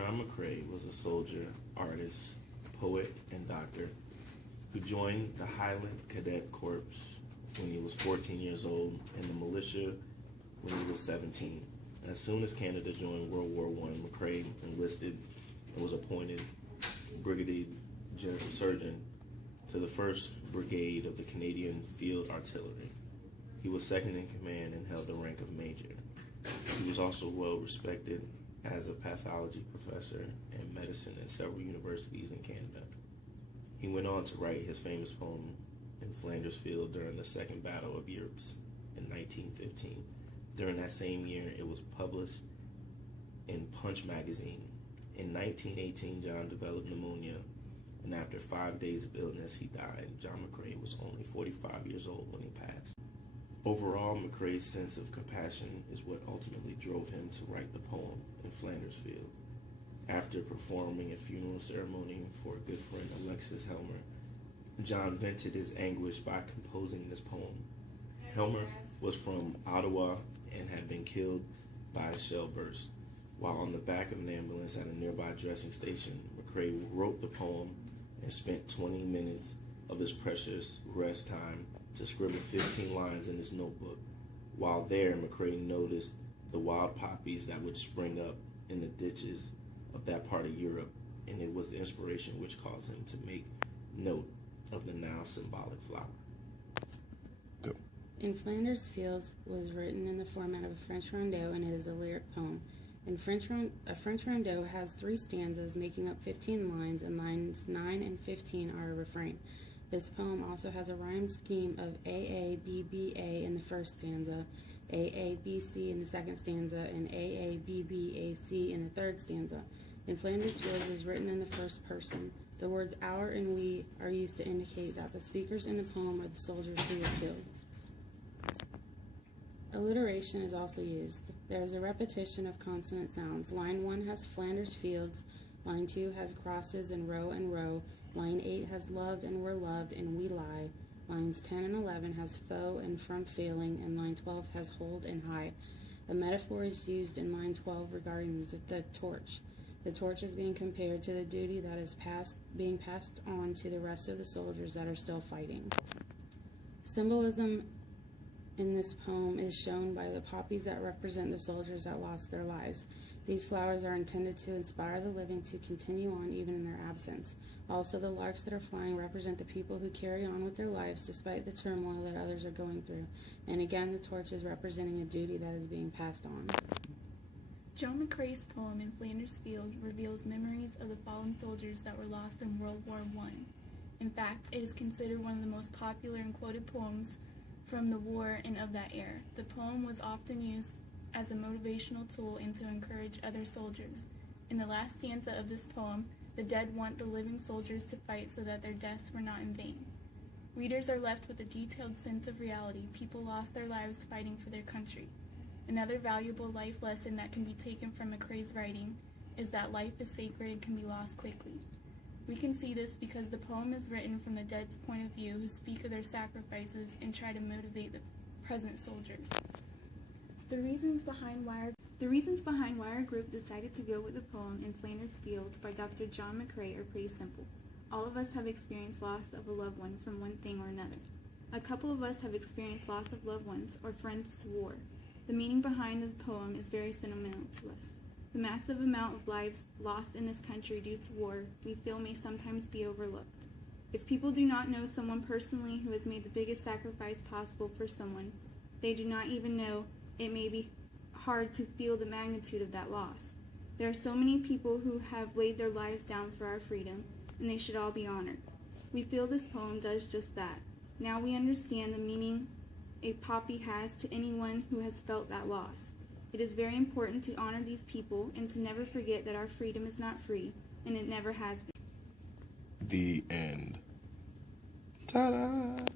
John McCrae was a soldier, artist, poet, and doctor who joined the Highland Cadet Corps when he was 14 years old and the militia when he was 17. As soon as Canada joined World War I, McCrae enlisted and was appointed brigadier surgeon to the 1st Brigade of the Canadian Field Artillery. He was second in command and held the rank of major. He was also well respected as a pathology professor and medicine at several universities in Canada. He went on to write his famous poem in Flanders Field during the Second Battle of Ypres in 1915. During that same year, it was published in Punch magazine. In 1918, John developed pneumonia, and after 5 days of illness, he died. John McCrae was only 45 years old when he passed. Overall, McCrae's sense of compassion is what ultimately drove him to write the poem in Flanders Field. After performing a funeral ceremony for a good friend, Alexis Helmer, John vented his anguish by composing this poem. Helmer was from Ottawa and had been killed by a shell burst. While on the back of an ambulance at a nearby dressing station, McCrae wrote the poem and spent 20 minutes of his precious rest time to scribble 15 lines in his notebook. While there, McCrae noticed the wild poppies that would spring up in the ditches of that part of Europe, and it was the inspiration which caused him to make note of the now symbolic flower. Go. In Flanders Fields was written in the format of a French rondeau, and it is a lyric poem. A French rondeau has 3 stanzas making up 15 lines, and lines 9 and 15 are a refrain. This poem also has a rhyme scheme of A-A-B-B-A in the first stanza, A-A-B-C in the second stanza, and A-A-B-B-A-C in the third stanza. In Flanders Fields is written in the first person. The words our and we are used to indicate that the speakers in the poem are the soldiers who were killed. Alliteration is also used. There is a repetition of consonant sounds. Line 1 has Flanders Fields, line 2 has crosses and row, line 8 has loved and were loved and we lie, lines 10 and 11 has foe and from failing, and line 12 has hold and high. A metaphor is used in line 12 regarding the torch. The torch is being compared to the duty that is being passed on to the rest of the soldiers that are still fighting. Symbolism in this poem is shown by the poppies that represent the soldiers that lost their lives. These flowers are intended to inspire the living to continue on even in their absence. Also, the larks that are flying represent the people who carry on with their lives despite the turmoil that others are going through. And again, the torch is representing a duty that is being passed on. John McCrae's poem in Flanders Field reveals memories of the fallen soldiers that were lost in World War I. In fact, it is considered one of the most popular and quoted poems from the war and of that era. The poem was often used as a motivational tool and to encourage other soldiers. In the last stanza of this poem, the dead want the living soldiers to fight so that their deaths were not in vain. Readers are left with a detailed sense of reality. People lost their lives fighting for their country. Another valuable life lesson that can be taken from McCrae's writing is that life is sacred and can be lost quickly. We can see this because the poem is written from the dead's point of view, who speak of their sacrifices and try to motivate the present soldiers. The reasons behind why our group decided to go with the poem in Flanders Fields by Dr. John McCrae are pretty simple. All of us have experienced loss of a loved one from one thing or another. A couple of us have experienced loss of loved ones or friends to war. The meaning behind the poem is very sentimental to us. The massive amount of lives lost in this country due to war, we feel may sometimes be overlooked. If people do not know someone personally who has made the biggest sacrifice possible for someone, they do not even know it may be hard to feel the magnitude of that loss. There are so many people who have laid their lives down for our freedom, and they should all be honored. We feel this poem does just that. Now we understand the meaning a poppy has to anyone who has felt that loss. It is very important to honor these people and to never forget that our freedom is not free, and it never has been. The end. Ta-da!